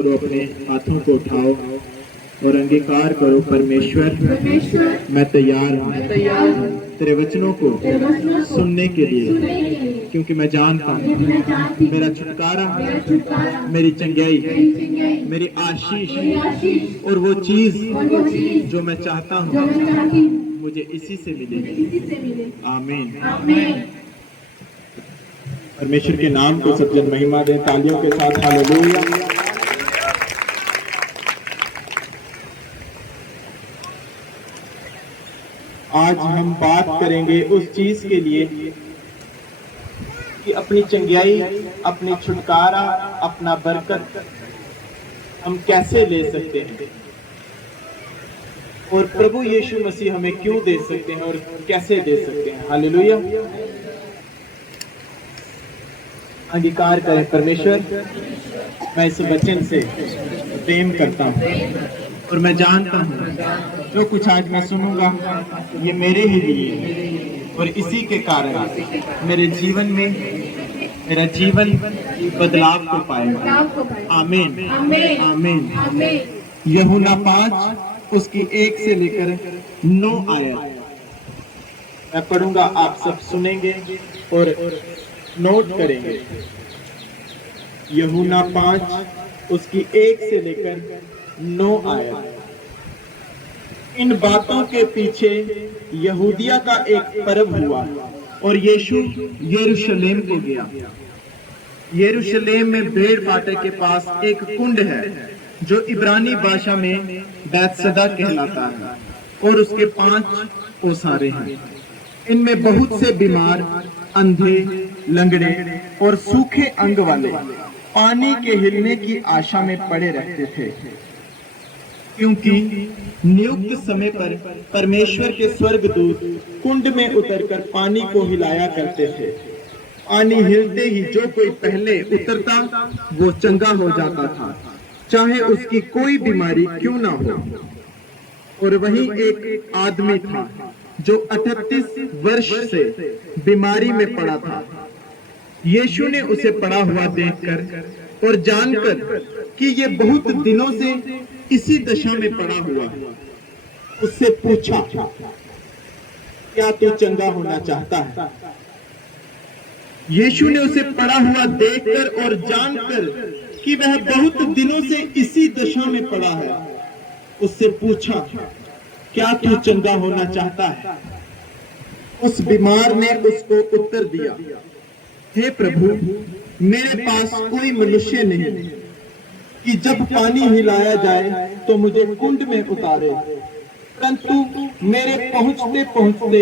करो, अपने हाथों को उठाओ और अंगीकार करो। परमेश्वर, मैं तैयार हूँ तेरे वचनों को सुनने के लिए, क्योंकि मैं जानता हूँ मेरा छुटकारा, मेरी चंगाई, मेरी आशीष और वो चीज जो मैं चाहता हूँ मुझे इसी से मिलेगी। आमीन। परमेश्वर के नाम को सब जन महिमा दें तालियों के साथ। हालेलुया। आज हम बात करेंगे उस चीज के लिए कि अपनी चंगाई, अपनी छुटकारा, अपना बरकत हम कैसे ले सकते हैं और प्रभु यीशु मसीह हमें क्यों दे सकते हैं और कैसे दे सकते हैं। हालेलुया। अंगीकार करें। परमेश्वर, मैं इस वचन से प्रेम करता हूँ और मैं जानता हूँ जो कुछ आज मैं सुनूंगा ये मेरे ही लिए, और इसी के कारण मेरे जीवन में मेरा जीवन बदलाव को पाएगा। आमीन, आमीन। यूहन्ना 5 उसकी 1 से लेकर 9 आयत मैं पढ़ूंगा, आप सब सुनेंगे और नोट करेंगे। यूहन्ना 5 उसकी 1 से लेकर 9 आयत। इन बातों के पीछे यहूदिया का एक पर्व हुआ और यीशु यरूशलेम को गया। यरूशलेम में भेड़ फाटक के पास एक कुंड है जो इब्रानी भाषा में बैतसदा कहलाता है, और उसके 5 ओसारे हैं। इनमें बहुत से बीमार, अंधे, लंगड़े और सूखे अंग वाले पानी के हिलने की आशा में पड़े रहते थे, क्योंकि नियुक्त समय पर परमेश्वर के स्वर्गदूत कुंड में उतरकर पानी को हिलाया करते थे। पानी हिलते ही जो कोई पहले उतरता वो चंगा हो जाता था, चाहे उसकी कोई बीमारी क्यों ना हो। और वहीं एक आदमी था जो 38 वर्ष से बीमारी में पड़ा था। यीशु ने उसे पड़ा हुआ देखकर और जानकर कि ये बहुत दिनों से इसी दशा में पड़ा हुआ, उससे पूछा, क्या तू चंगा होना चाहता है? यीशु ने उसे पड़ा हुआ देखकर और जानकर कि वह बहुत दिनों से इसी दशा में पड़ा है, उससे पूछा, क्या तू चंगा होना चाहता है? उस बीमार ने उसको उत्तर दिया, हे प्रभु, मेरे पास कोई मनुष्य नहीं कि जब पानी हिलाया जाए तो मुझे कुंड में उतारे, परंतु मेरे पहुंचते पहुंचते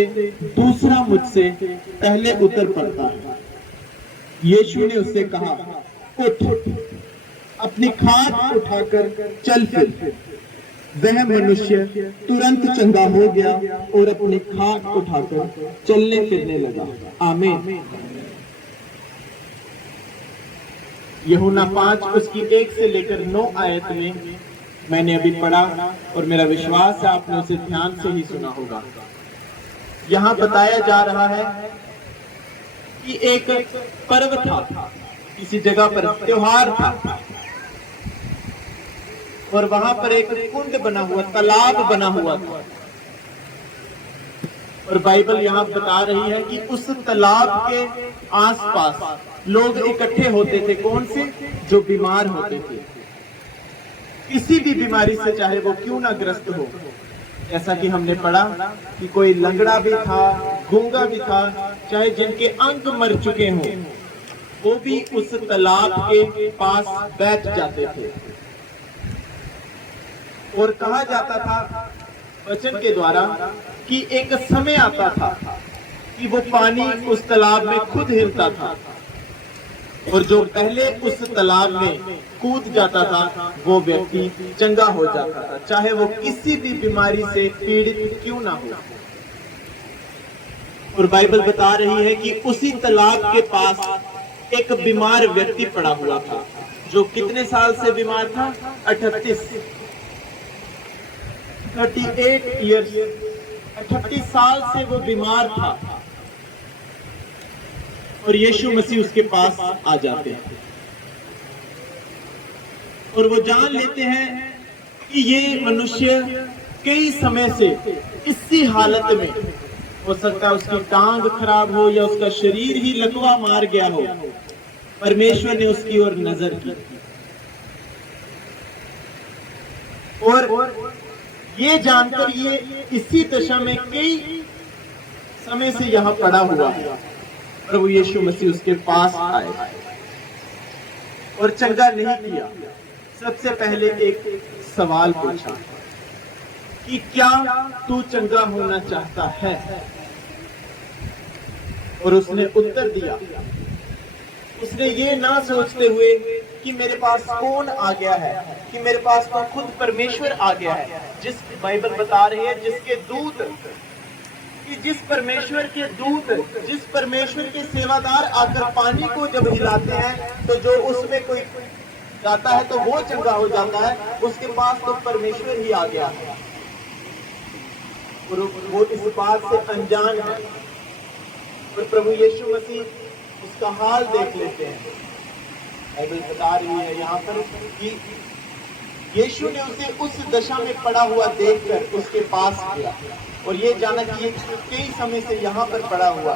दूसरा मुझसे पहले उतर पड़ता है। यीशु ने उससे कहा, उठ, अपनी खाट उठाकर चल फिर। वह मनुष्य तुरंत चंगा हो गया और अपनी खाट उठाकर चलने फिरने लगा। आमीन। यूहन्ना 5 उसकी 1 से लेकर 9 आयत में मैंने अभी पढ़ा और मेरा विश्वास है आपने उसे ध्यान से ही सुना होगा। यहाँ बताया जा रहा है कि एक पर्व था, किसी जगह पर त्योहार था और वहां पर एक कुंड बना हुआ, तालाब बना हुआ था। और बाइबल यहाँ बता रही है कि उस तालाब के आसपास लोग इकट्ठे होते थे। कौन से? जो बीमार होते थे, किसी भी बीमारी से, चाहे वो क्यों ना ग्रस्त हो। जैसा कि हमने पढ़ा कि कोई लंगड़ा भी था, गूंगा भी था, चाहे जिनके अंग मर चुके हों, वो भी उस तालाब के पास बैठ जाते थे। और कहा जाता था वचन के द्वारा कि एक समय आता था कि वो पानी उस तालाब में खुद हिलता था, और जो पहले उस तालाब में कूद जाता था वो व्यक्ति चंगा हो जाता था, चाहे वो किसी भी बीमारी से पीड़ित क्यों ना हो। और बाइबल बता रही है कि उसी तालाब के पास एक बीमार व्यक्ति पड़ा हुआ था, जो कितने साल से बीमार था? 38 ईयर्स, 38 साल से वो बीमार था। और यीशु मसीह उसके पास आ जाते हैं। और वो जान लेते हैं कि ये मनुष्य कई समय से इसी हालत में, हो सकता है उसकी टांग खराब हो या उसका शरीर ही लकवा मार गया हो, परमेश्वर ने उसकी ओर नजर की और ये जानकर ये इसी दशा में कई समय से यहाँ पड़ा हुआ है, प्रभु यीशु मसीह उसके पास आए और चंगा नहीं किया। सबसे पहले एक सवाल पूछा कि क्या तू चंगा होना चाहता है? और उसने उत्तर दिया। उसने ये ना सोचते हुए कि मेरे पास कौन आ गया है, कि मेरे पास तो खुद परमेश्वर आ गया है, जिस बाइबल बता रही है जिसके दूत, कि जिस परमेश्वर के दूत, जिस परमेश्वर के सेवादार आकर पानी को जब हिलाते हैं तो जो उसमें कोई जाता है तो वो चंगा हो जाता है, उसके पास तो परमेश्वर ही आ गया है और वो इस बात से अनजान है। और प्रभु यीशु मसीह उसका हाल देख लेते हैं। बाइबल बता रही है यहाँ पर कि यीशु ने उसे उस दशा में पड़ा हुआ देखकर उसके पास गया और ये जाना कि ये कई समय से यहाँ पर पड़ा हुआ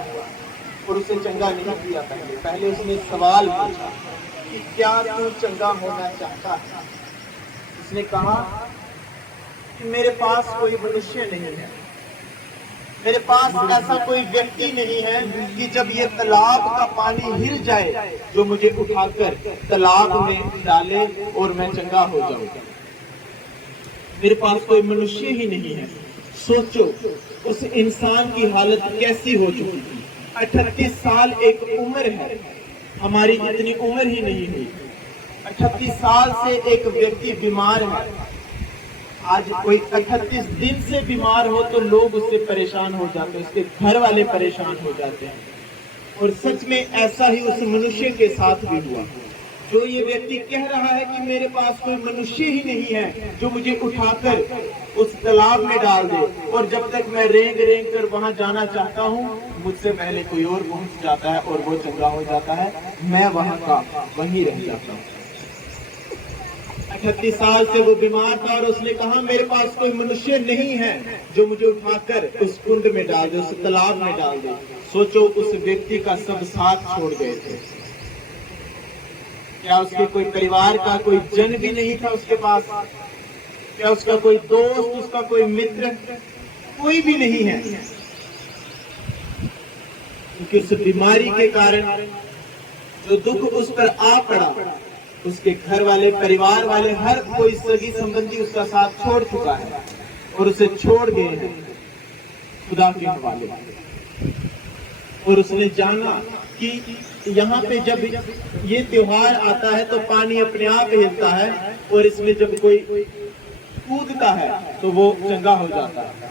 और उसे चंगा नहीं किया। पहले उसने सवाल पूछा कि क्या तू चंगा होना चाहता है? उसने कहा कि मेरे पास कोई मनुष्य नहीं है, मेरे पास ऐसा कोई व्यक्ति नहीं है कि जब ये तालाब का पानी हिल जाए जो मुझे उठाकर तालाब में डाले और मैं चंगा हो जाऊं। मेरे पास कोई मनुष्य ही नहीं है। सोचो उस इंसान की हालत कैसी हो चुकी थी। 38 साल एक उम्र है, हमारी इतनी उम्र ही नहीं हुई। 38 साल से एक व्यक्ति बीमार है। आज कोई 38 दिन से बीमार हो तो लोग उससे परेशान हो जाते हैं, उसके घर वाले परेशान हो जाते हैं। और सच में ऐसा ही उस मनुष्य के साथ भी हुआ। जो ये व्यक्ति कह रहा है कि मेरे पास कोई मनुष्य ही नहीं है जो मुझे उठाकर उस तालाब में डाल दे, और जब तक मैं रेंग रेंग कर वहां जाना चाहता हूँ मुझसे पहले कोई और पहुंच जाता है और वो चंगा हो जाता है, मैं वहां का वहीं रह जाता हूँ। 38 साल से वो बीमार था और उसने कहा मेरे पास कोई मनुष्य नहीं है जो मुझे उठाकर उस कुंड में डाल दे, उस तालाब में डाल दे। सोचो उस व्यक्ति का सब साथ छोड़ गए थे। क्या उसके कोई परिवार का कोई जन भी नहीं था उसके पास? क्या उसका कोई दोस्त, उसका कोई मित्र, कोई भी नहीं है? क्योंकि उस बीमारी के कारण जो दुख उस पर आ पड़ा, उसके घर वाले, परिवार वाले, हर कोई सगी संबंधी उसका साथ छोड़ चुका है और उसे छोड़ गए हैं खुदा के हवाले। और उसने जाना कि यहाँ पे जब ये त्योहार आता है तो पानी अपने आप हिलता है और इसमें जब कोई कूदता है तो वो चंगा हो जाता है।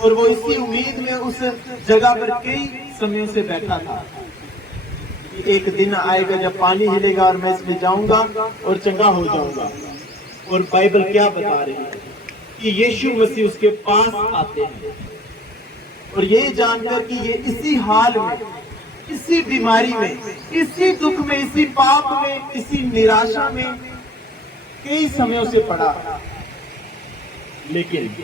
और वो इसी उम्मीद में उस जगह पर कई समयों से बैठा था। एक दिन आएगा जब पानी हिलेगा और मैं इसमें जाऊंगा और चंगा हो जाऊंगा। और बाइबल क्या बता रही है कि यीशु मसीह उसके पास आते हैं और ये जानकर कि ये इसी हाल में, इसी बीमारी में, इसी दुख में, इसी पाप में, इसी निराशा में कई समयों से पड़ा। लेकिन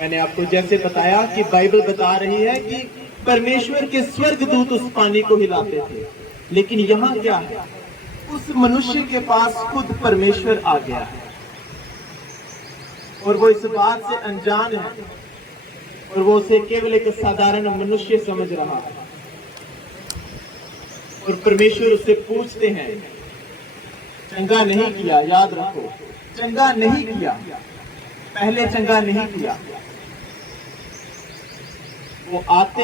मैंने आपको जैसे बताया कि बाइबल बता रही है कि परमेश्वर के स्वर्गदूत उस पानी को हिलाते थे, लेकिन यहाँ क्या है? उस मनुष्य के पास खुद परमेश्वर आ गया है और वो इस बात से अनजान है और वो उसे केवल एक साधारण मनुष्य समझ रहा है। और परमेश्वर उससे पूछते हैं, चंगा नहीं किया, याद रखो, चंगा नहीं किया, पहले चंगा नहीं किया। वो आते,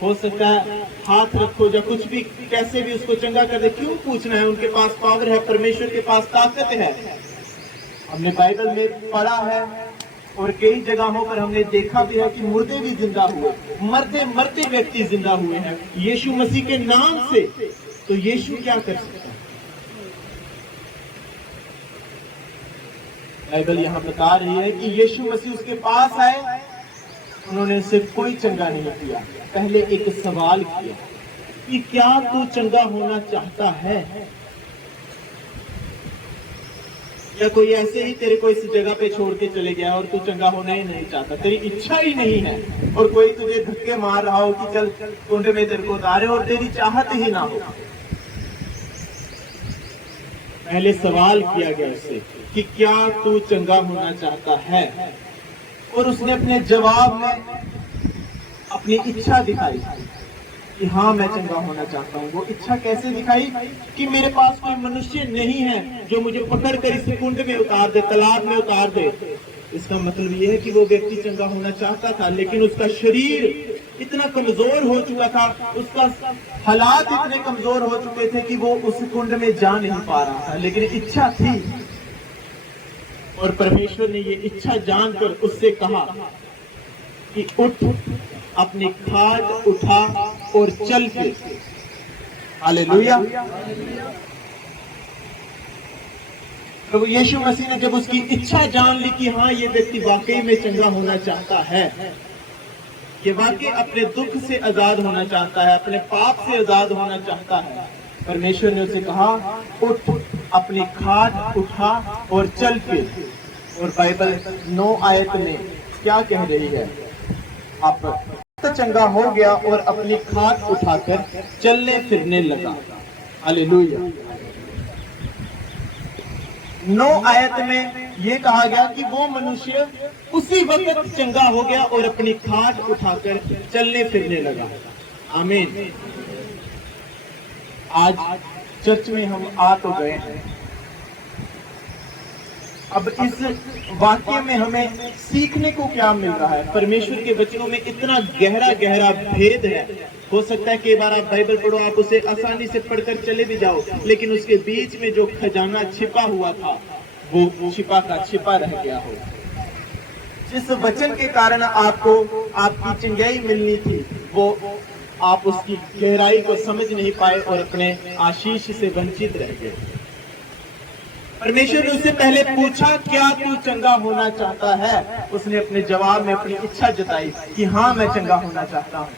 हो सकता है हाथ रखो या कुछ भी, कैसे भी उसको चंगा कर दे। क्यों पूछना है? उनके पास पावर है, परमेश्वर के पास ताकत है। हमने बाइबल में पढ़ा है और कई जगहों पर हमने देखा भी है कि मुर्दे भी जिंदा हुए, मरते मरते व्यक्ति जिंदा हुए हैं यीशु मसीह के नाम से। तो यीशु क्या कर सकता है? बाइबल यहाँ बता रही है कि यीशु मसीह उसके पास आए, उन्होंने उसे कोई चंगा नहीं किया। पहले एक सवाल किया कि क्या तू चंगा होना चाहता है? या कोई ऐसे ही तेरे को इस जगह पे छोड़ के चले गया और तू चंगा होना ही नहीं चाहता, तेरी इच्छा ही नहीं है, और कोई तुझे धक्के मार रहा हो कि चल कुंड में तेरे को उतारे और तेरी चाहत ही ना हो। पहले सवाल किया गया उससे कि क्या तू चंगा होना चाहता है, और उसने अपने जवाब में अपनी इच्छा दिखाई कि हाँ मैं चंगा होना चाहता हूँ। वो इच्छा कैसे दिखाई कि मेरे पास कोई मनुष्य नहीं है जो मुझे पकड़ कर इस कुंड में उतार दे, तालाब में उतार दे। इसका मतलब ये है कि वो व्यक्ति चंगा होना चाहता था, लेकिन उसका शरीर इतना कमजोर हो चुका था, उसका हालात इतने कमजोर हो चुके थे कि वो उस कुंड में जा नहीं पा रहा था, लेकिन इच्छा थी। और परमेश्वर ने ये इच्छा जानकर उससे कहा कि उठ, अपनी खाट उठा और चल फिर। हालेलुया। प्रभु यीशु मसीह ने जब उसकी इच्छा जान ली कि हाँ ये व्यक्ति वाकई में चंगा होना चाहता है, ये वाकई अपने दुख से आजाद होना चाहता है, अपने पाप से आजाद होना चाहता है, परमेश्वर ने उसे कहा उठ, अपनी खाट उठा और चल फिर। और बाइबल 9 आयत में क्या कह रही है? आप चंगा हो गया और अपनी खाट उठाकर चलने फिरने लगा। हालेलुया। 9 आयत में यह कहा गया कि वो मनुष्य उसी वक्त चंगा हो गया और अपनी खाट उठाकर चलने फिरने लगा। आमीन। आज चर्च में हम आ तो गए हैं, अब इस वाक्य में हमें सीखने को क्या मिल रहा है? परमेश्वर के वचनों में इतना गहरा गहरा भेद है। हो सकता है कई बार आप बाइबल पढ़ो, आप उसे आसानी से पढ़कर चले भी जाओ, लेकिन उसके बीच में जो खजाना छिपा हुआ था वो छिपा का छिपा रह गया हो। जिस वचन के कारण आपको आपकी चंगाई मिलनी थी, वो आप उसकी गहराई को समझ नहीं पाए और अपने आशीष से वंचित रह गए। परमेश्वर ने उससे पहले पूछा क्या तू चंगा होना चाहता है? उसने अपने जवाब में अपनी इच्छा जताई कि हाँ मैं चंगा होना चाहता हूँ।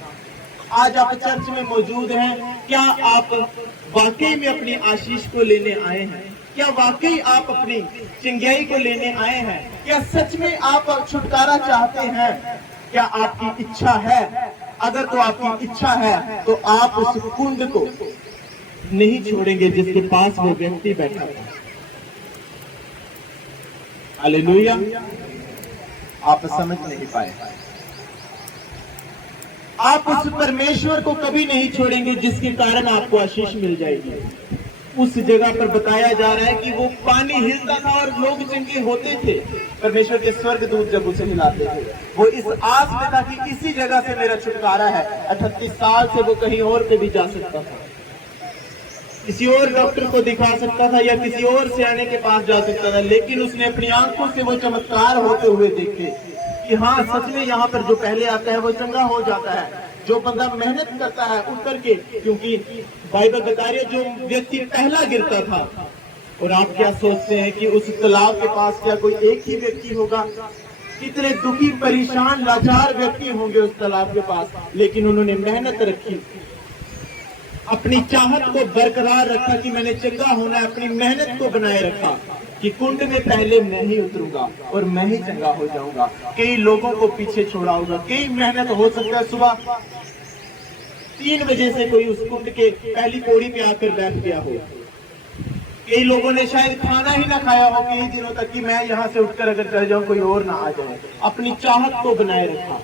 आज आप चर्च में मौजूद हैं, क्या आप वाकई में अपनी आशीष को लेने आए हैं? क्या वाकई आप अपनी चंगाई को लेने आए हैं? क्या सच में आप छुटकारा चाहते हैं? क्या आपकी इच्छा है? अगर तो आपकी इच्छा है तो आप उस कुंड को नहीं छोड़ेंगे जिसके पास वो व्यक्ति बैठा था। हालेलुया। आप समझ नहीं पाए। आप उस परमेश्वर को कभी नहीं छोड़ेंगे जिसके कारण आपको आशीष मिल जाएगी। उस जगह पर बताया जा रहा है कि वो पानी हिलता था और लोग चंगे होते थे। परमेश्वर के स्वर्गदूत जब उसे हिलाते थे, वो इस आस में था कि इसी जगह से मेरा छुटकारा है। 38 साल से वो कहीं और पे भी जा सकता था, किसी और डॉक्टर को दिखा सकता था या किसी और सियाने के पास जा सकता था, लेकिन उसने अपनी आंखों से वो चमत्कार होते हुए देखे कि हाँ सच में यहाँ पर जो पहले आता है वो चंगा हो जाता है। जो बंदा मेहनत करता है उतर के, क्योंकि बाइबल बता रही है जो व्यक्ति पहला गिरता था। और आप क्या सोचते हैं कि उस तालाब के पास क्या कोई एक ही व्यक्ति होगा? कितने दुखी परेशान लाचार व्यक्ति होंगे उस तालाब के पास, लेकिन उन्होंने मेहनत रखी, अपनी चाहत को बरकरार रखा कि मैंने चंगा होना है, अपनी मेहनत को बनाए रखा कि कुंड में पहले मैं ही उतरूंगा और मैं ही चंगा हो जाऊंगा। कई लोगों को पीछे छोड़ा होगा, कई मेहनत, हो सकता है सुबह 3 बजे से कोई उस कुंड के पहली पौड़ी पे आकर बैठ गया हो। कई लोगों ने शायद खाना ही ना खाया हो कई दिनों तक कि मैं यहाँ से उठकर अगर चल जाऊं कोई और ना आ जाए। अपनी चाहत को बनाए रखा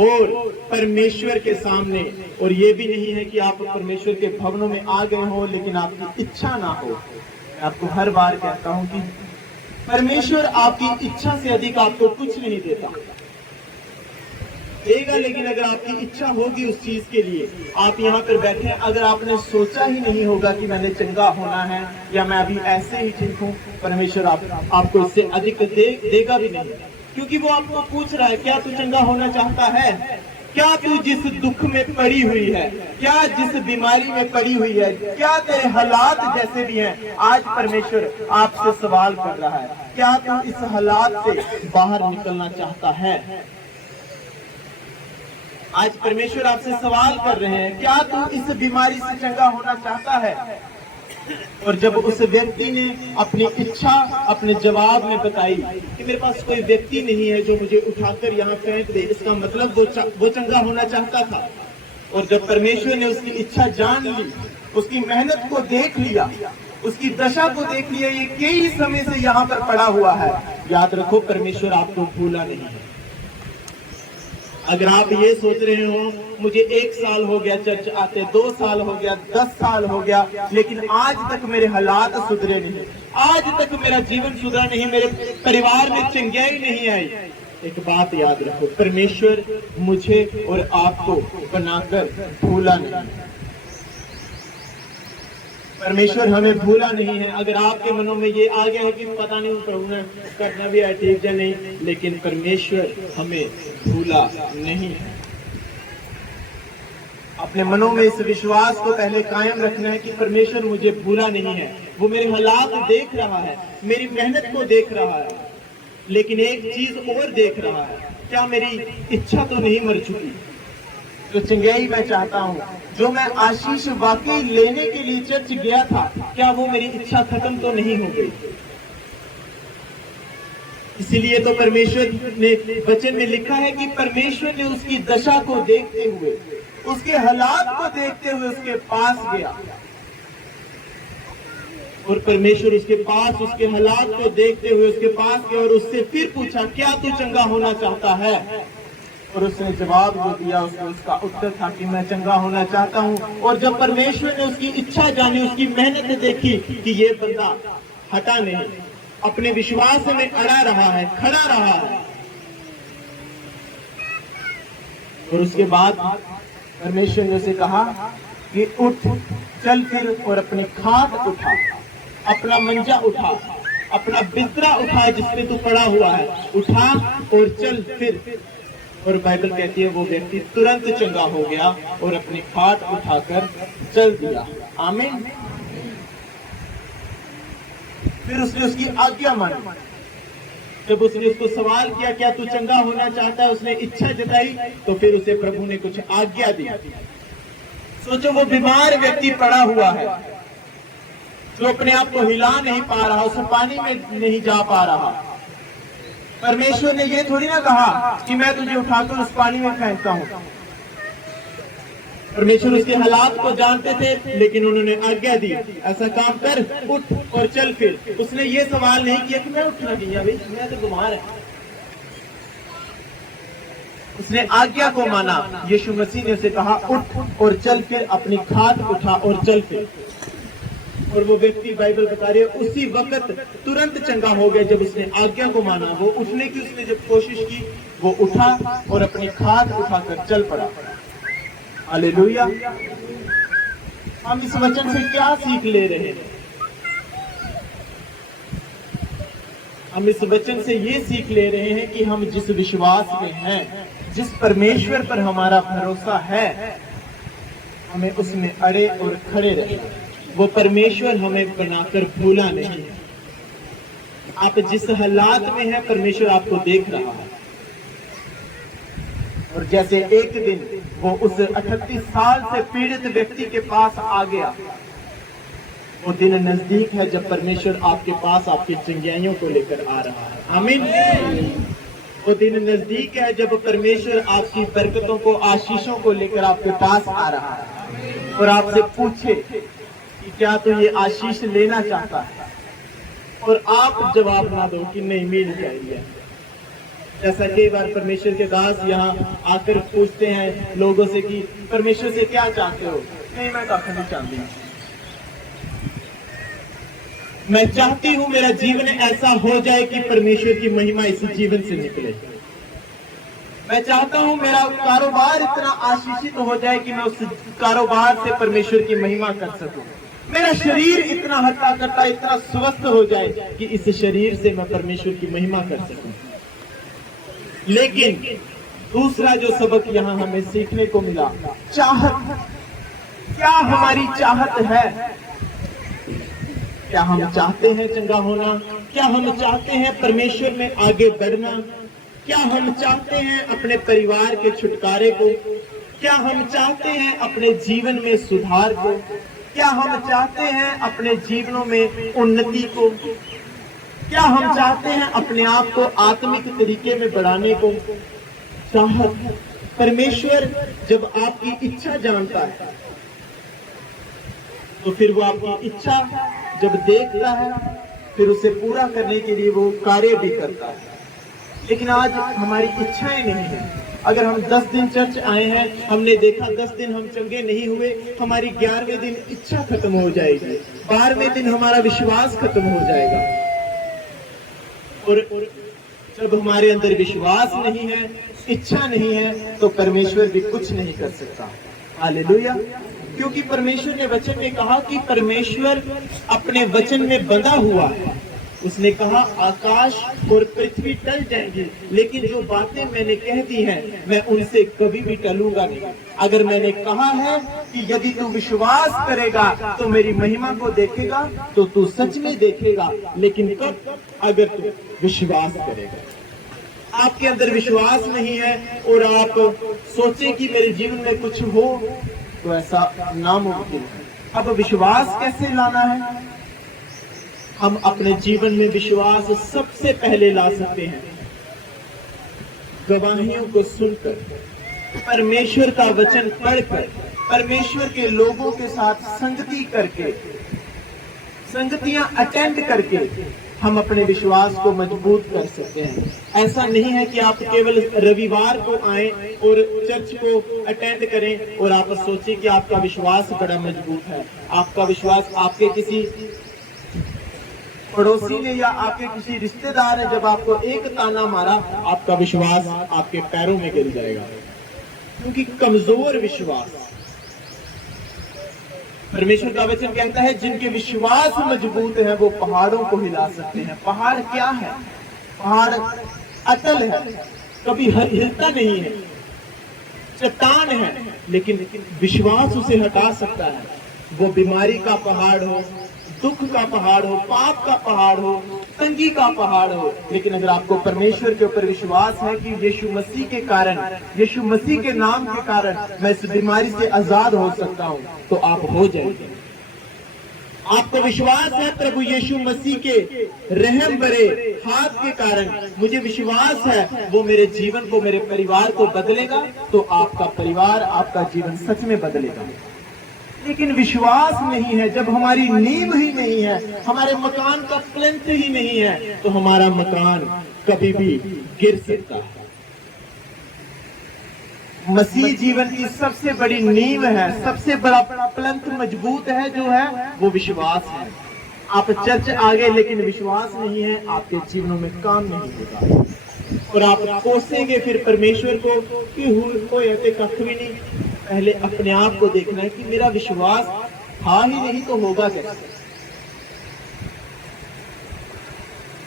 और परमेश्वर के सामने। और ये भी नहीं है कि आप परमेश्वर के भवनों में आ गए हो लेकिन आपकी इच्छा ना हो। मैं आपको हर बार कहता हूं कि परमेश्वर आपकी इच्छा से अधिक आपको कुछ नहीं देगा, लेकिन अगर आपकी इच्छा होगी उस चीज के लिए, आप यहाँ पर बैठे, अगर आपने सोचा ही नहीं होगा कि मैंने चंगा होना है या मैं अभी ऐसे ही ठीक हूँ, परमेश्वर आपको इससे अधिक देगा भी नहीं। क्योंकि वो आपको पूछ रहा है क्या तू चंगा होना चाहता है? क्या तू जिस दुख में पड़ी हुई है, क्या जिस बीमारी में पड़ी हुई है, क्या तेरे हालात जैसे भी हैं, आज परमेश्वर आपसे सवाल कर रहा है, क्या तू इस हालात से बाहर निकलना चाहता है? आज परमेश्वर आपसे सवाल कर रहे हैं, क्या तू इस बीमारी से चंगा होना चाहता है? और जब उस व्यक्ति ने अपनी इच्छा अपने जवाब में बताई कि मेरे पास कोई व्यक्ति नहीं है जो मुझे उठाकर यहाँ फेंक दे, इसका मतलब वो चंगा होना चाहता था। और जब परमेश्वर ने उसकी इच्छा जान ली, उसकी मेहनत को देख लिया, उसकी दशा को देख लिया, ये कई समय से यहाँ पर पड़ा हुआ है, याद रखो परमेश्वर आपको भूला नहीं है। अगर आप ये सोच रहे हो मुझे 1 साल हो गया चर्च आते, 2 साल हो गया, 10 साल हो गया, लेकिन आज तक मेरे हालात सुधरे नहीं, आज तक मेरा जीवन सुधरा नहीं, मेरे परिवार में चंगाई नहीं आई, एक बात याद रखो, परमेश्वर मुझे और आपको बनाकर भूला नहीं, परमेश्वर हमें भूला नहीं है। अगर आपके मनों में ये आ गया है कि पता नहीं प्रभु ने करना भी है ठीक या नहीं, लेकिन परमेश्वर हमें भूला नहीं है। अपने मनों में इस विश्वास को पहले कायम रखना है कि परमेश्वर मुझे भूला नहीं है, वो मेरे हालात देख रहा है, मेरी मेहनत को देख रहा है, लेकिन एक चीज और देख रहा है, क्या मेरी इच्छा तो नहीं मर चुकी, जो चंगाई मैं चाहता हूँ, जो मैं आशीष वाकई लेने के लिए चर्च गया था, क्या वो मेरी इच्छा खत्म तो नहीं हो गई। इसीलिए तो परमेश्वर ने वचन में लिखा है कि परमेश्वर ने उसकी दशा को देखते हुए, उसके हालात को देखते हुए उसके पास गया, और परमेश्वर उसके पास उसके हालात को देखते हुए उसके पास गया और उससे फिर पूछा, क्या तू चंगा होना चाहता है? और उसने जवाब जो दिया, उसका उत्तर था कि मैं चंगा होना चाहता हूँ। और जब परमेश्वर ने उसकी इच्छा जानी, उसकी मेहनत देखी कि ये बंदा हटा नहीं, अपने विश्वास में अड़ा रहा है, खड़ा रहा है, और उसके बाद परमेश्वर ने उसे कहा कि उठ, चल फिर और अपनी खाट उठा, अपना मंजा उठा, अपना बिस्तरा उठा जिसमें तू पड़ा हुआ है, उठा और चल फिर। और बाइबल कहती है वो व्यक्ति तुरंत चंगा हो गया और अपनी खाट उठाकर चल दिया। आमीन। फिर उसने उसकी आज्ञा मानी। जब उसने उसको सवाल किया क्या तू चंगा होना चाहता है, उसने इच्छा जताई, तो फिर उसे प्रभु ने कुछ आज्ञा दी। सोचो वो बीमार व्यक्ति पड़ा हुआ है, जो अपने आप को हिला नहीं पा रहा, उसे पानी में नहीं जा पा रहा। परमेश्वर ने ये थोड़ी ना कहा कि मैं तुझे उठाकर उस पानी में फेंकता हूं। परमेश्वर उसके हालात को जानते थे, लेकिन उन्होंने आज्ञा दी, ऐसा काम कर, उठ और चल फिर। उसने ये सवाल नहीं किया कि मैं उठना नहीं, अभी मैं तो बीमार है। उसने आज्ञा को माना। यीशु मसीह ने उसे कहा उठ और चल फिर, अपनी खाट उठा और चल फिर। और वो व्यक्ति, बाइबल बता रही है, उसी वक्त तुरंत चंगा हो गया जब उसने आज्ञा को माना। वो उठने की उसने जब कोशिश की, वो उठा और अपनी खाट उठाकर चल पड़ा। हालेलुया। हम इस वचन से क्या सीख ले रहे हैं? हम इस वचन से ये सीख ले रहे हैं कि हम जिस विश्वास में हैं, जिस परमेश्वर पर हमारा भरोसा है, हमें उसमें अड़े और खड़े रहना। वो परमेश्वर हमें बनाकर भूला नहीं। आप जिस हालात में हैं, परमेश्वर आपको देख रहा है। और जैसे एक दिन वो उस 38 साल से पीड़ित व्यक्ति के पास आ गया, वो दिन नजदीक है जब परमेश्वर आपके पास आपकी चंगाइयों को लेकर आ रहा है। आमीन। वो दिन नजदीक है जब परमेश्वर आपकी बरकतों को, आशीषों को लेकर आपके पास आ रहा है और आपसे पूछे कि क्या तो ये आशीष लेना चाहता है, और आप जवाब ना दो कि नहीं मिल जाएगी। जैसा कई बार परमेश्वर के दास यहाँ आकर पूछते हैं लोगों से कि परमेश्वर से क्या चाहते हो? नहीं, मैं काफी नहीं चाहती, मैं चाहती हूँ मेरा जीवन ऐसा हो जाए कि परमेश्वर की महिमा इस जीवन से निकले। मैं चाहता हूँ मेरा कारोबार इतना आशीषित हो जाए कि मैं उस कारोबार से परमेश्वर की महिमा कर सकूं। मेरा शरीर इतना हट्टा कट्टा, इतना स्वस्थ हो जाए कि इस शरीर से मैं परमेश्वर की महिमा कर सकूं। लेकिन दूसरा जो सबक यहाँ हमें सीखने को मिला, चाहत। क्या हमारी चाहत है? क्या हम चाहते हैं चंगा होना? क्या हम चाहते हैं परमेश्वर में आगे बढ़ना? क्या हम चाहते हैं अपने परिवार के छुटकारे को? क्या हम चाहते हैं अपने जीवन में सुधार को? क्या हम चाहते हैं अपने जीवनों में उन्नति को? क्या हम चाहते हैं अपने आप को आत्मिक तरीके में बढ़ाने को? चाहत परमेश्वर जब आपकी इच्छा जानता है तो फिर वो आपकी इच्छा जब देखता है फिर उसे पूरा करने के लिए वो कार्य भी करता है। लेकिन आज हमारी इच्छाएं नहीं है। अगर हम 10 दिन चर्च आए हैं, हमने देखा 10 दिन हम चंगे नहीं हुए, हमारी 11वें दिन इच्छा खत्म हो जाएगी, 12वें दिन हमारा विश्वास खत्म हो जाएगा। और जब हमारे अंदर विश्वास नहीं है, इच्छा नहीं है, तो परमेश्वर भी कुछ नहीं कर सकता। हालेलुया। क्योंकि परमेश्वर ने वचन में कहा कि परमेश्वर अपने वचन में बंधा हुआ है। उसने कहा आकाश और पृथ्वी टल जाएंगी, लेकिन जो बातें मैंने कह दी हैं मैं उनसे कभी भी टलूंगा नहीं। अगर मैंने कहा है कि यदि तू विश्वास करेगा तो मेरी महिमा को देखेगा, तो तू सच में देखेगा। लेकिन कब? अगर तू विश्वास करेगा। आपके अंदर विश्वास नहीं है और आप सोचे कि मेरे जीवन में कुछ हो, तो ऐसा नामुमकिन है। अब विश्वास कैसे लाना है? हम अपने जीवन में विश्वास सबसे पहले ला सकते हैं गवाहियों को सुनकर, परमेश्वर का वचन पढ़कर, परमेश्वर के लोगों के साथ संगति करके, संगतियां अटेंड करके हम अपने विश्वास को मजबूत कर सकते हैं। ऐसा नहीं है कि आप केवल रविवार को आए और चर्च को अटेंड करें और आप सोचें कि आपका विश्वास बड़ा मजबूत है। आपका विश्वास आपके किसी पड़ोसी ने या आपके किसी रिश्तेदार ने जब आपको एक ताना मारा, आपका विश्वास आपके पैरों में गिर जाएगा, क्योंकि कमजोर विश्वास। परमेश्वर का वचन कहता है जिनके विश्वास मजबूत है वो पहाड़ों को हिला सकते हैं। पहाड़ क्या है? पहाड़ अटल है, कभी हिलता नहीं है, चट्टान है, लेकिन विश्वास उसे हटा सकता है। वो बीमारी का पहाड़ हो, दुख का पहाड़ हो, पाप का पहाड़ हो, तंगी का पहाड़ हो, लेकिन अगर आपको परमेश्वर के ऊपर विश्वास है कि यीशु मसीह के कारण, यीशु मसीह के नाम के कारण मैं इस बीमारी से आजाद हो सकता हूं, तो आप हो जाएंगे। आपको विश्वास है प्रभु यीशु मसीह के रहम भरे हाथ के कारण, मुझे विश्वास है वो मेरे जीवन को, मेरे परिवार को बदलेगा, तो आपका परिवार, आपका जीवन सच में बदलेगा। लेकिन विश्वास नहीं है, जब हमारी नींव ही नहीं है, हमारे मकान का प्लिंथ ही नहीं है, तो हमारा मकान कभी भी गिर सकता है। मसीह जीवन की सबसे बड़ी नींव है, सबसे बड़ा प्लिंथ मजबूत है जो है वो विश्वास है। आप चर्च आ गए लेकिन विश्वास नहीं है, आपके जीवनों में काम नहीं होगा और आप कोसेंगे फिर परमेश्वर को कि कोई ऐसे कख भी नहीं। पहले अपने आप को देखना है कि मेरा विश्वास था ही नहीं तो होगा कैसे?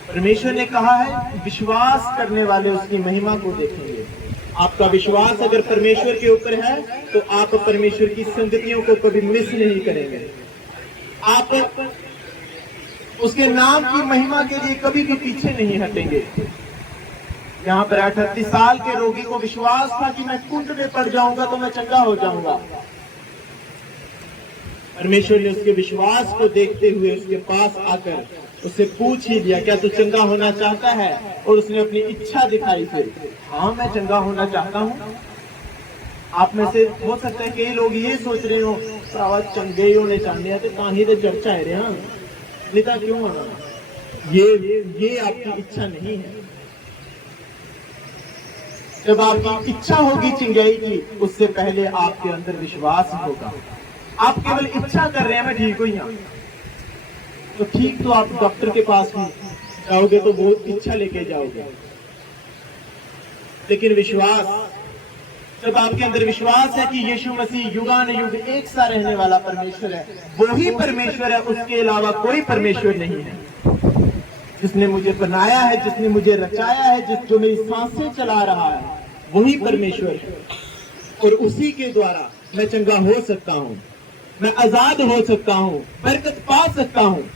परमेश्वर ने कहा है विश्वास करने वाले उसकी महिमा को देखेंगे। आपका विश्वास अगर परमेश्वर के ऊपर है तो आप परमेश्वर की संगतियों को कभी मिस नहीं करेंगे। आप उसके नाम की महिमा के लिए कभी भी पीछे नहीं हटेंगे। यहाँ पर 38 साल के रोगी को विश्वास था कि मैं कुंड में पड़ जाऊंगा तो मैं चंगा हो जाऊंगा। परमेश्वर ने उसके विश्वास को देखते हुए उसके पास आकर उससे पूछ ही लिया, क्या तू चंगा होना चाहता है? और उसने अपनी इच्छा दिखाई फिर, हाँ मैं चंगा होना चाहता हूँ। आप में से हो सकता है कई लोग ये सोच रहे हो चंगे ही होने चाहने तो कहीं तो चर्चा है रे, हाँ नेता क्यों आना? ये आपकी इच्छा नहीं है। जब आपकी इच्छा होगी चिंगाई की, उससे पहले आपके अंदर विश्वास होगा। आप केवल इच्छा कर रहे हैं मैं ठीक हुई हूं, तो ठीक तो आप डॉक्टर के पास भी जाओगे तो बहुत इच्छा लेके जाओगे, लेकिन विश्वास, जब आपके अंदर विश्वास है कि यीशु मसीह युगान युग एक सा रहने वाला परमेश्वर है, वही परमेश्वर है, उसके अलावा कोई परमेश्वर नहीं है। जिसने मुझे बनाया है, जिसने मुझे रचाया है, जो मेरी सांसें चला रहा है, वही परमेश्वर है और उसी के द्वारा मैं चंगा हो सकता हूँ, मैं आजाद हो सकता हूँ, बरकत पा सकता हूँ।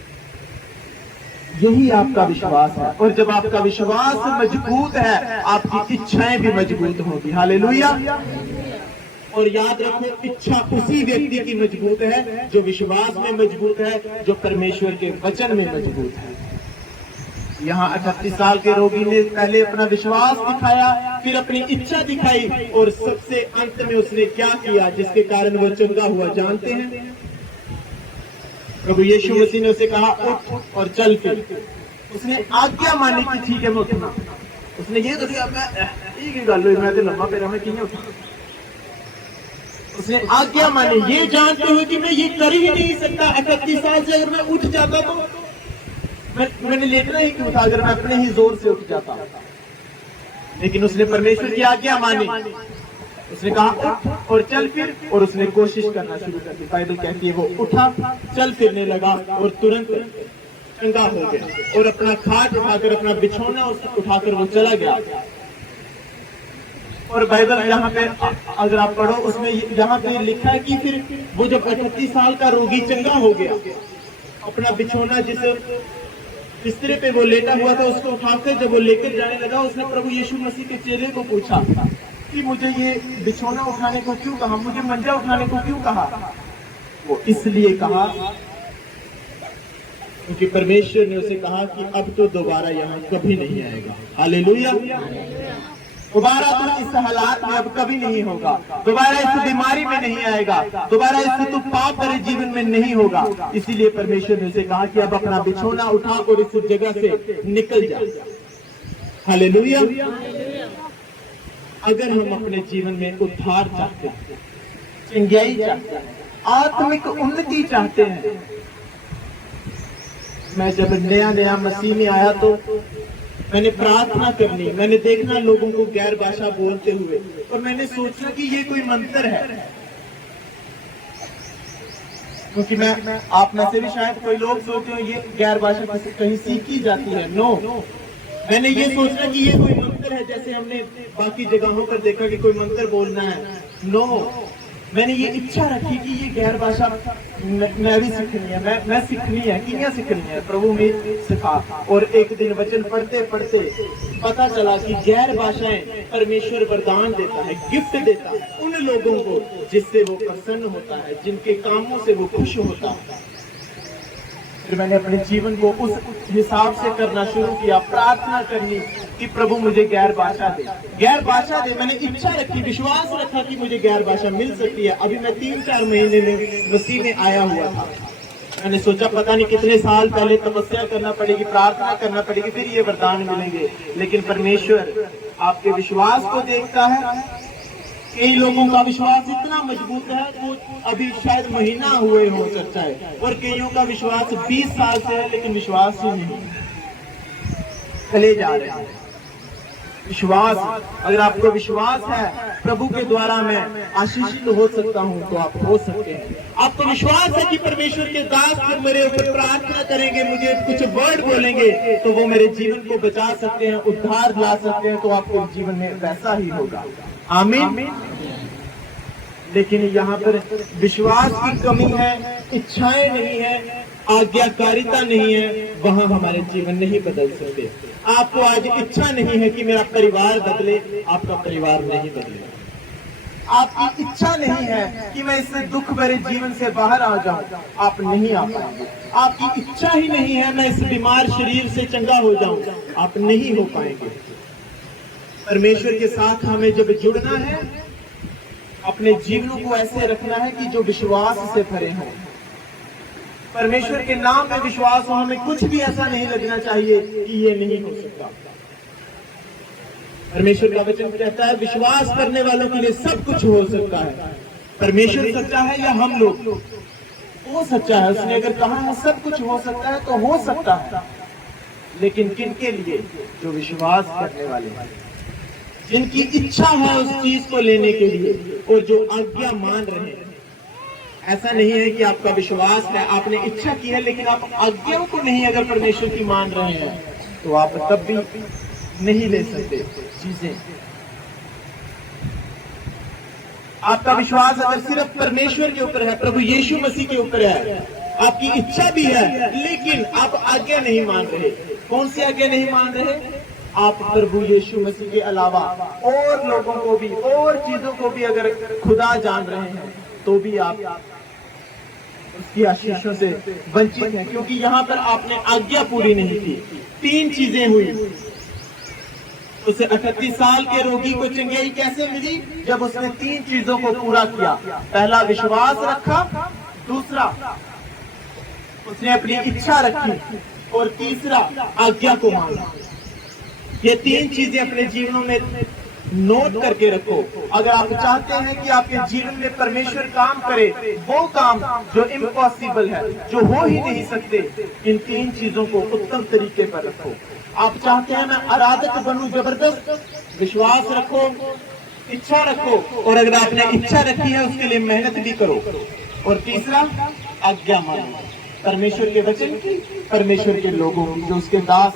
यही आपका विश्वास है और जब आपका विश्वास मजबूत है आपकी इच्छाएं भी मजबूत होगी। हालेलुया। और याद रखो, इच्छा उसी व्यक्ति की मजबूत है जो विश्वास में मजबूत है, जो परमेश्वर के वचन में मजबूत है। यहाँ 38 साल के रोगी ने पहले अपना विश्वास दिखाया, फिर अपनी इच्छा दिखाई, और सबसे अंत में उसने क्या किया जिसके कारण वो चंगा हुआ, जानते हैं? प्रभु यीशु मसीह ने उसे कहा, उठ और चल फिर। उसने आज्ञा मानी कि ठीक है मैं उठना। उसने ये तो किया, मैं गल हुई, मैं तो लंबा पैरा में किया उठा। उसने आज्ञा मानी, ये जानते हुए कि मैं ये कर ही नहीं सकता। 38 साल से अगर मैं उठ जाता तो मैंने लेटना ही क्यों था अगर मैं अपने ही जोर से उठ जाता। लेकिन उसने परमेश्वर की आज्ञा मानी। उसने कहा उठ और चल फिर, और उसने कोशिश करना शुरू कर दी। बाइबल कहती है वो उठा, चल फिरने लगा और तुरंत चंगा हो गया, और अपना खाट उठाकर, अपना बिछौना उठाकर वो चला गया। और बाइबल यहाँ पे अगर आप पढ़ो, उसमें यहाँ पे लिखा है कि फिर वो जब 38 साल का रोगी चंगा हो गया, अपना बिछौना जिस बिस्तरे पे वो लेटा हुआ था उसको उठाकर जब वो लेकर जाने लगा, उसने प्रभु यीशु मसीह के चेहरे को पूछा कि मुझे ये बिछौना उठाने को क्यों कहा, मुझे मंजा उठाने को क्यों कहा? वो इसलिए कहा क्योंकि परमेश्वर ने उसे कहा कि अब तो दोबारा यहाँ कभी नहीं आएगा। हालेलुया। दोबारा तो इस हालात में अब कभी नहीं होगा, दोबारा इस बीमारी में नहीं आएगा, दोबारा इस तो पाप भरे जीवन में नहीं होगा। इसीलिए परमेश्वर ने उसे कहा कि अब अपना बिछौना उठा और इस जगह से निकल जा। हालेलुया। अगर हम अपने जीवन में उद्धार चाहते हैं, चंगाई चाहते हैं, आत्मिक उन्नति चाहते हैं। मैं जब नया मसीह में आया तो मैंने प्रार्थना करनी, मैंने देखना लोगों को गैर भाषा बोलते हुए, और मैंने सोचा कि ये कोई मंत्र है। क्योंकि मैं आप में से भी शायद कोई लोग सोचते हो ये गैर भाषा कहीं सीखी जाती है। नो, मैंने ये सोचना कि ये कोई मंत्र है, जैसे हमने बाकी जगहों पर देखा कि कोई मंत्र बोलना है। नो, मैंने ये इच्छा रखी कि ये गैर भाषा मैं भी सीखनी है, मैं सीखनी है, किया सीखनी है, प्रभु में सिखा। और एक दिन वचन पढ़ते पढ़ते पता चला कि गैर भाषाएं परमेश्वर वरदान देता है, गिफ्ट देता है उन लोगों को जिससे वो प्रसन्न होता है, जिनके कामों से वो खुश होता है। फिर मैंने अपने जीवन को उस हिसाब से करना शुरू किया, प्रार्थना करनी कि प्रभु मुझे गैर भाषा दे, गैर भाषा दे। मैंने इच्छा रखी, विश्वास रखा कि मुझे गैर भाषा मिल सकती है। अभी मैं 3-4 महीने में मसीह में आया हुआ था। मैंने सोचा पता नहीं कितने साल पहले तपस्या करना पड़ेगी, प्रार्थना करना पड़ेगी, फिर ये वरदान मिलेंगे। लेकिन परमेश्वर आपके विश्वास को देखता है। कई लोगों का विश्वास इतना मजबूत है वो अभी शायद महीना हुए हो सकता है, और कईयों का विश्वास 20 साल से है लेकिन विश्वास ही नहीं, चले जा रहे हैं। विश्वास, अगर आपको विश्वास है प्रभु के द्वारा मैं आशीषित हो सकता हूं तो आप हो सकते हैं। आपको विश्वास है कि परमेश्वर के दास जब मेरे ऊपर प्रार्थना करेंगे, मुझे कुछ वर्ड बोलेंगे तो वो मेरे जीवन को बचा सकते हैं, उद्धार ला सकते हैं, तो आपके जीवन में वैसा ही होगा। आमीन। लेकिन यहाँ पर विश्वास की कमी है, इच्छाएं नहीं है, आज्ञाकारिता नहीं है, वहां हमारे जीवन नहीं बदल सकते। आपको आज इच्छा नहीं है कि मेरा परिवार बदले, आपका परिवार नहीं बदलेगा। आपकी इच्छा नहीं है कि मैं इस दुख भरे जीवन से बाहर आ जाऊं, आप नहीं आ पाएंगे। आपकी इच्छा ही नहीं है मैं इस बीमार शरीर से चंगा हो जाऊं, आप नहीं हो पाएंगे। परमेश्वर के साथ हमें जब जुड़ना है, अपने जीवनों को ऐसे रखना है कि जो विश्वास से भरे हों। परमेश्वर के नाम में विश्वास हो, हमें कुछ भी ऐसा नहीं लगना चाहिए कि ये नहीं हो सकता। परमेश्वर का वचन कहता है विश्वास करने वालों के लिए सब कुछ हो सकता है। परमेश्वर सच्चा है या हम लोग? वो सच्चा है। उसने अगर कहा है सब कुछ हो सकता है तो हो सकता है, लेकिन किन के लिए? जो विश्वास करने वाले हैं, जिनकी इच्छा है उस चीज को लेने के लिए और जो आज्ञा मान रहे हैं। ऐसा नहीं है कि आपका विश्वास है, आपने इच्छा की है, लेकिन आप आज्ञाओं को नहीं अगर परमेश्वर की मान रहे हैं तो आप तब भी नहीं ले सकते चीजें। आपका विश्वास अगर सिर्फ परमेश्वर के ऊपर है, प्रभु यीशु मसीह के ऊपर है, आपकी इच्छा भी है लेकिन आप आज्ञा नहीं मान रहे। कौन सी आज्ञा नहीं मान रहे? आप प्रभु यीशु मसीह के अलावा और लोगों को भी और चीजों को भी अगर खुदा जान रहे हैं तो भी आप उसकी आशीषों से वंचित हैं, क्योंकि यहाँ पर आपने आज्ञा पूरी नहीं की। 3 चीजें हुई। उसे 38 साल के रोगी को चंगाई कैसे मिली? जब उसने 3 चीजों को पूरा किया। पहला, विश्वास रखा, दूसरा उसने अपनी इच्छा रखी, और तीसरा आज्ञा को माना। ये 3 चीजें अपने जीवनों में नोट करके रखो। अगर आप चाहते हैं कि आपके जीवन में परमेश्वर काम करे, वो काम जो इम्पॉसिबल है, जो हो ही नहीं सकते, इन 3 चीजों को उत्तम तरीके पर रखो। आप चाहते हैं मैं आराधक बनूं, जबरदस्त विश्वास रखो, इच्छा रखो, और अगर आपने इच्छा रखी है उसके लिए मेहनत भी करो। और तीसरा, आज्ञा मानो, परमेश्वर के वचन की, परमेश्वर के लोगों की, जो उसके दास।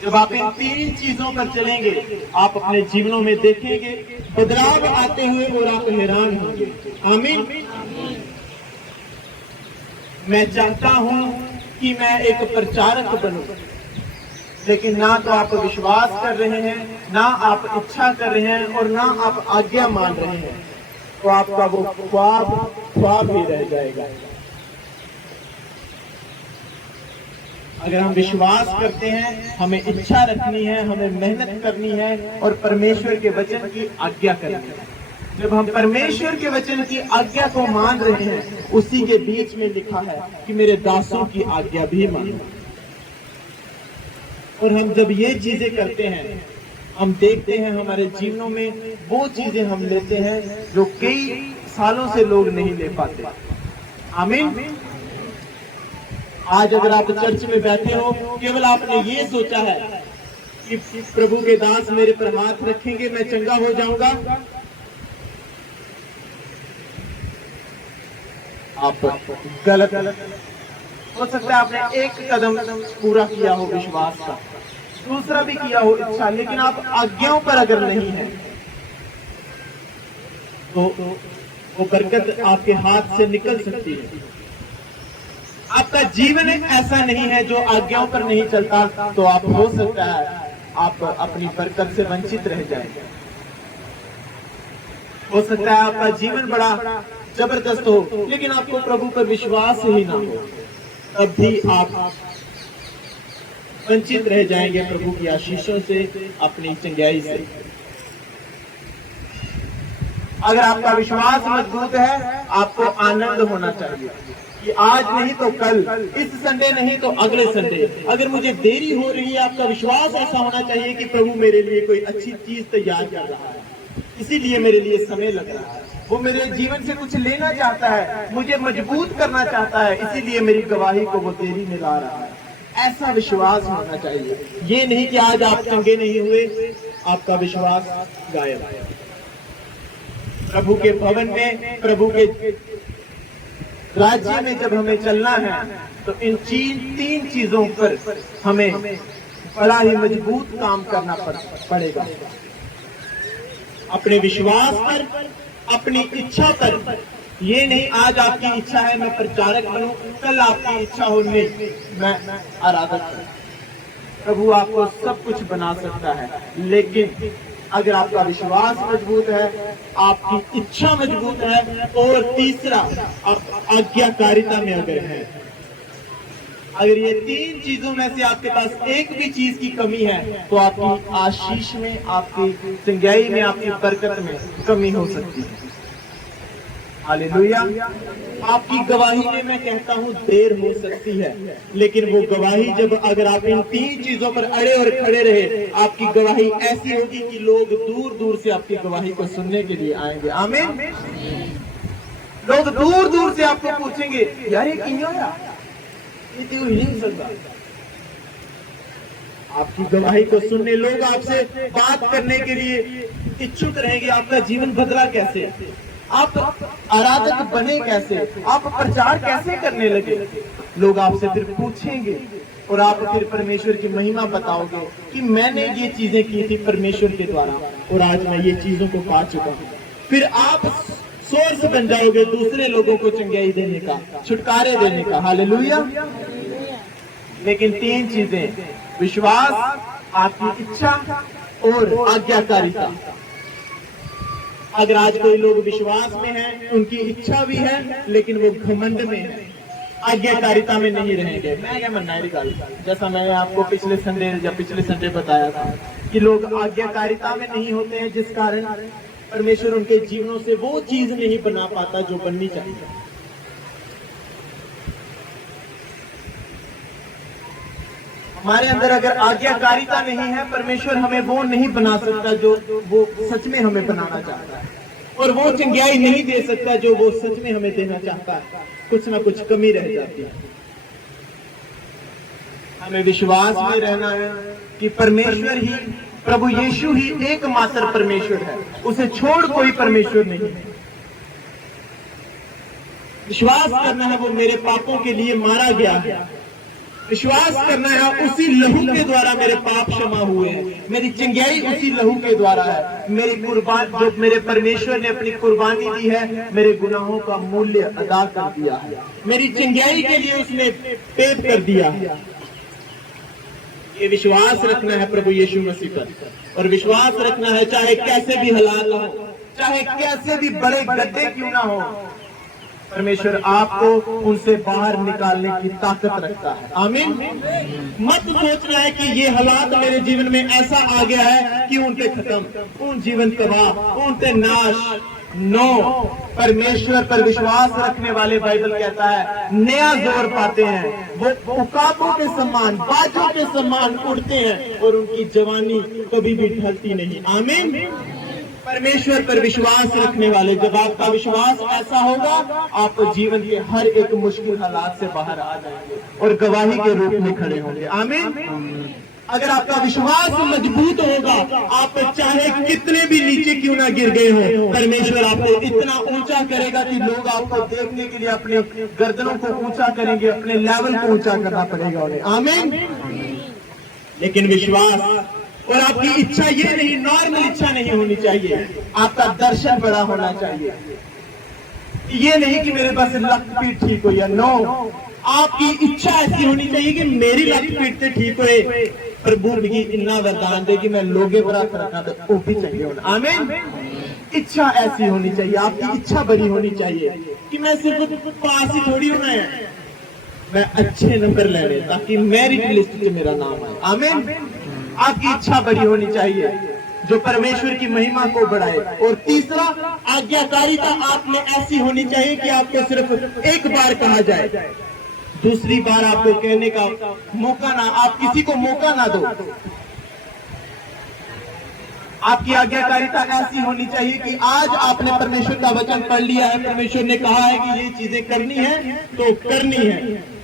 जब आप इन 3 चीजों पर चलेंगे, आप अपने जीवनों में देखेंगे बदलाव आते हुए, और आप हैरान होंगे। आमीन। मैं चाहता हूं कि मैं एक प्रचारक बनूं, लेकिन ना तो आप विश्वास कर रहे हैं, ना आप इच्छा कर रहे हैं, और ना आप आज्ञा मान रहे हैं, तो आपका वो ख्वाब ही रह जाएगा। अगर हम विश्वास करते हैं, हमें इच्छा रखनी है, हमें मेहनत करनी है, और परमेश्वर के वचन की आज्ञा करनी है। जब हम परमेश्वर के वचन की आज्ञा को मान रहे हैं, उसी के बीच में लिखा है कि मेरे दासों की आज्ञा भी मानो। और हम जब ये चीजें करते हैं, हम देखते हैं हमारे जीवनों में वो चीजें हम लेते हैं जो कई सालों से लोग नहीं ले पाते। आमीन। आज अगर आप चर्च में बैठे हो, केवल आपने ये सोचा है कि प्रभु के दास मेरे पर हाथ रखेंगे, मैं चंगा हो जाऊंगा, आप गलत। हो सकता है आपने एक कदम पूरा किया हो विश्वास का, दूसरा भी किया हो इच्छा, लेकिन आप आज्ञाओं पर अगर नहीं है तो वो बरकत आपके हाथ से निकल सकती है। आपका जीवन ऐसा नहीं है जो आज्ञाओं पर नहीं चलता, तो आप हो सकता है आप अपनी बरकत से वंचित रह जाएंगे। हो सकता है आपका जीवन बड़ा जबरदस्त हो, लेकिन आपको प्रभु पर विश्वास ही ना हो, तब भी आप वंचित रह जाएंगे प्रभु की आशीषों से, अपनी चंगाई से। अगर आपका विश्वास मजबूत है, आपको आनंद होना चाहिए कि आज नहीं तो कल, इस संडे नहीं तो अगले संडे। अगर मुझे देरी हो रही है, आपका विश्वास ऐसा होना चाहिए कि प्रभु मेरे लिए कोई अच्छी चीज तैयार कर रहा है, इसीलिए मेरे लिए समय लग रहा है। वो मेरे जीवन से कुछ लेना चाहता है, मुझे मजबूत करना चाहता है, इसीलिए मेरी गवाही को वो देरी में ला रहा है। ऐसा विश्वास होना चाहिए। ये नहीं कि आज आप चंगे नहीं हुए, आपका विश्वास गायब है। प्रभु के भवन में, प्रभु के राज्य में जब हमें चलना है, तो इन 3 चीजों पर हमें बड़ा ही मजबूत काम करना पड़ेगा। अपने विश्वास पर, अपनी इच्छा पर। ये नहीं आज आपकी इच्छा है मैं प्रचारक बनूं, कल आपकी इच्छा हो नहीं मैं आराधक बनूं। प्रभु आपको सब कुछ बना सकता है, लेकिन अगर आपका विश्वास मजबूत है, आपकी इच्छा मजबूत है, और तीसरा आप आज्ञाकारिता में अगर है। अगर ये 3 चीजों में से आपके पास एक भी चीज की कमी है, तो आपकी आशीष में, आपकी चंगाई में, आपकी बरकत में कमी हो सकती है। हालेलुया। आपकी गवाही में मैं कहता हूँ देर हो सकती है, लेकिन वो गवाही जब अगर आप इन 3 चीजों पर अड़े और खड़े रहे, आपकी गवाही ऐसी होगी कि लोग दूर दूर से आपकी गवाही को सुनने के लिए आएंगे। आमीन। लोग दूर दूर से आपको पूछेंगे, यार ये क्यों आया, ये क्यों नहीं सकता। आपकी गवाही को सुनने लोग आपसे बात करने के लिए इच्छुक रहेंगे। आपका जीवन बदला कैसे, आप आराधक बने कैसे, आप प्रचार कैसे करने लगे, लोग आपसे फिर पूछेंगे, और आप फिर परमेश्वर की महिमा बताओगे कि मैंने ये चीजें की थी परमेश्वर के द्वारा, और आज मैं ये चीजों को पा चुका हूँ। फिर आप सोर्स बन जाओगे दूसरे लोगों को चंगाई देने का, छुटकारे देने का। हालेलुया। लेकिन 3 चीजें विश्वास, आपकी इच्छा और आज्ञाकारिता। अगर आज कोई लोग विश्वास में हैं, उनकी इच्छा भी है, लेकिन वो घमंड में है, आज्ञाकारिता में नहीं रहेंगे। मैं क्या मानना है गाल, जैसा मैंने आपको पिछले संडे बताया था कि लोग आज्ञाकारिता में नहीं होते हैं, जिस कारण परमेश्वर उनके जीवनों से वो चीज नहीं बना पाता जो बननी चाहिए। हमारे अंदर अगर आज्ञाकारिता नहीं है, परमेश्वर हमें वो नहीं बना सकता जो वो सच में हमें बनाना चाहता है, और वो चंगियाई नहीं दे सकता जो वो सच में हमें देना चाहता है। कुछ ना कुछ कमी रह जाती है। हमें विश्वास में रहना है कि परमेश्वर ही, प्रभु यीशु ही एकमात्र परमेश्वर है, उसे छोड़ कोई परमेश्वर नहीं है। विश्वास करना है वो मेरे पापों के लिए मारा गया है। विश्वास करना है उसी लहू के द्वारा मेरे पाप क्षमा हुए हैं, मेरी चंगियाई उसी लहू के द्वारा है। मेरी कुर्बान, जो मेरे परमेश्वर ने अपनी कुर्बानी दी है, मेरे गुनाहों का मूल्य अदा कर दिया है, मेरी चंगियाई के लिए उसने पेश कर दिया है। ये विश्वास रखना है प्रभु यीशु मसीह पर, और विश्वास रखना है चाहे कैसे भी हालात हो, चाहे कैसे भी बड़े गड्ढे क्यों ना हो, परमेश्वर आपको उनसे बाहर निकालने की ताकत रखता है। आमीन। मत सोचना है कि ये हालात मेरे जीवन में ऐसा आ गया है कि उनके खत्म, उन जीवन तबाह, उनके नाश। नो, परमेश्वर पर विश्वास रखने वाले, बाइबल कहता है, नया जोर पाते हैं। वो उकाबों के समान, बाजों के समान उड़ते हैं, और उनकी जवानी कभी भी ढलती नहीं। आमीन। परमेश्वर पर विश्वास रखने वाले, जब आपका विश्वास ऐसा होगा, आप जीवन के हर एक मुश्किल हालात से बाहर आ जाएंगे और गवाही के रूप में खड़े होंगे। आमीन। अगर आपका विश्वास मजबूत होगा, आप चाहे कितने भी नीचे क्यों ना गिर गए हो, परमेश्वर आपको इतना ऊंचा करेगा कि लोग आपको देखने के लिए अपने गर्दनों को ऊंचा करेंगे, अपने लेवल को ऊंचा करना पड़ेगा उन्हें। आमीन। लेकिन विश्वास और आपकी इच्छा ये नहीं, नॉर्मल इच्छा नहीं होनी चाहिए, आपका दर्शन बड़ा होना चाहिए। ये नहीं कि मेरे पास लक पीठ ठीक हो, या नो, आपकी इच्छा ऐसी होनी चाहिए कि मेरी लक पीठ से ठीक होए, प्रभु की इतना वरदान दे कि मैं लोगे बड़ा रखा तो वो भी चाहिए होना। आमीन। इच्छा ऐसी होनी चाहिए, आपकी इच्छा बड़ी होनी चाहिए कि मैं सिर्फ पास ही थोड़ी होना है, मैं अच्छे नंबर लेने, ताकि मेरिट लिस्ट में मेरा नाम आए। आमीन। आपकी इच्छा बड़ी होनी चाहिए जो परमेश्वर की महिमा को बढ़ाए। और तीसरा, आज्ञाकारिता आप में ऐसी होनी चाहिए कि आपको सिर्फ एक बार कहा जाए, दूसरी बार आपको कहने का मौका ना, आप किसी को मौका ना दो। आपकी आज्ञाकारिता ऐसी होनी चाहिए कि आज आपने परमेश्वर का वचन पढ़ लिया है, परमेश्वर ने कहा है कि ये चीजें करनी है तो करनी है।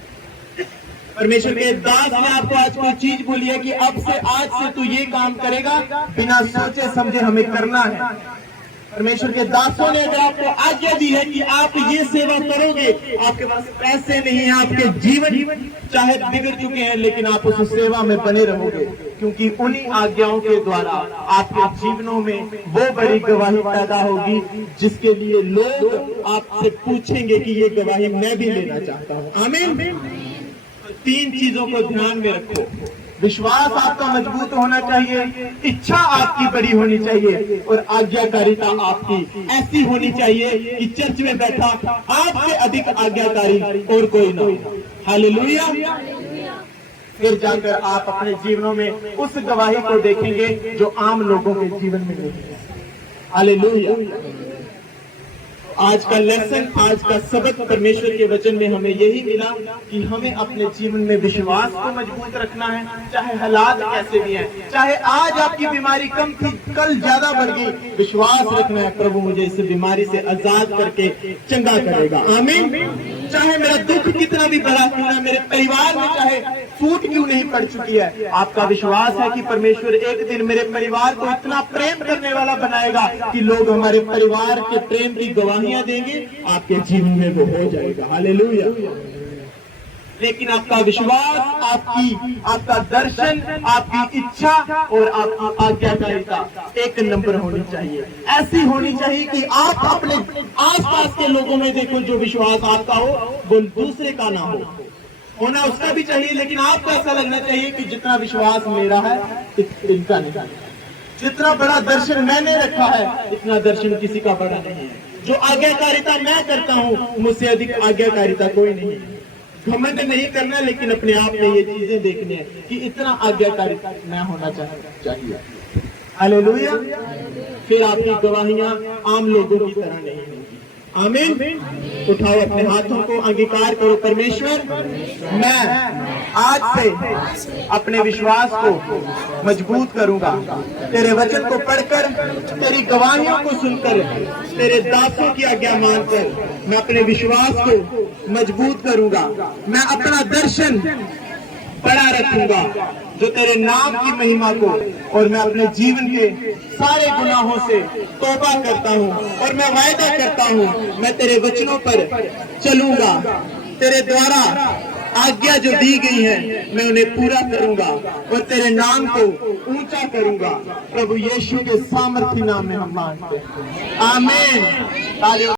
परमेश्वर के दास ने आपको आज कोई चीज बोली है कि अब से, आज से तू ये काम करेगा, बिना सोचे समझे हमें करना है। परमेश्वर के दासों ने अगर आपको आज्ञा दी है कि आप ये सेवा करोगे, आपके पास पैसे नहीं है, आपके जीवन चाहे बिगड़ चुके हैं, लेकिन आप उस सेवा में बने रहोगे, क्योंकि उन्हीं आज्ञाओं के द्वारा आपके जीवनों में वो बड़ी गवाही पैदा होगी जिसके लिए लोग आपसे पूछेंगे कि ये गवाही मैं भी लेना चाहता हूँ। आमीन। तीन चीजों को ध्यान में रखो। विश्वास आपका मजबूत होना चाहिए, इच्छा आपकी बड़ी होनी चाहिए, और आज्ञाकारिता आपकी ऐसी होनी चाहिए कि चर्च में बैठा आपसे अधिक आज्ञाकारी और कोई ना हो। हालेलुया। फिर जाकर आप अपने जीवनों में उस गवाही को देखेंगे जो आम लोगों के जीवन में नहीं है। हालेलुया। आज का लेसन, आज का सबक परमेश्वर के वचन में हमें यही मिला कि हमें अपने जीवन में विश्वास को मजबूत रखना है, चाहे हालात कैसे भी हैं, चाहे आज आपकी बीमारी कम थी, कल ज्यादा बढ़ गई, विश्वास रखना है प्रभु मुझे इस बीमारी से आजाद करके चंगा करेगा। आमीन। चाहे मेरा दुख कितना भी बड़ा क्यों ना, मेरे परिवार में चाहे फूट क्यों नहीं पड़ चुकी है, आपका विश्वास है कि परमेश्वर एक दिन मेरे परिवार को इतना प्रेम करने वाला बनाएगा कि लोग हमारे परिवार के प्रेम की गवाहियां देंगे, आपके जीवन में वो हो जाएगा। हालेलुया। लेकिन आपका विश्वास, आपका दर्शन, आपकी इच्छा और आपकी आज्ञाकारिता एक नंबर होनी चाहिए। ऐसी होनी चाहिए कि आप अपने आसपास के लोगों में देखो जो विश्वास आपका हो वो दूसरे का ना हो। होना उसका भी चाहिए, लेकिन आपको ऐसा लगना चाहिए कि जितना विश्वास मेरा है इनका नहीं, जितना बड़ा दर्शन मैंने रखा है इतना दर्शन किसी का बड़ा नहीं है। जो आज्ञाकारिता मैं करता हूँ मुझसे अधिक आज्ञाकारिता कोई नहीं है। घमंड नहीं करना, लेकिन अपने आप में ये चीजें देखनी है कि इतना आज्ञाकारिता मैं होना चाहिए। हालेलुया। फिर आपकी गवाहियां आम लोगों की तरह नहीं होंगी। आमीन। उठाओ अपने हाथों को, अंगीकार करो, परमेश्वर मैं आज से अपने विश्वास को मजबूत करूंगा। तेरे वचन को पढ़कर, तेरी गवाहियों को सुनकर, तेरे दासों की आज्ञा मानकर मैं अपने विश्वास को मजबूत करूंगा। मैं अपना दर्शन बड़ा रखूंगा जो तेरे नाम की महिमा को, और मैं अपने जीवन के सारे गुनाहों से तौबा करता हूँ और मैं वायदा करता हूँ मैं तेरे वचनों पर चलूंगा। तेरे द्वारा आज्ञा जो दी गई है मैं उन्हें पूरा करूंगा और तेरे नाम को ऊंचा करूंगा। प्रभु यीशु के सामर्थी नाम में हम मांगते हैं, आमीन।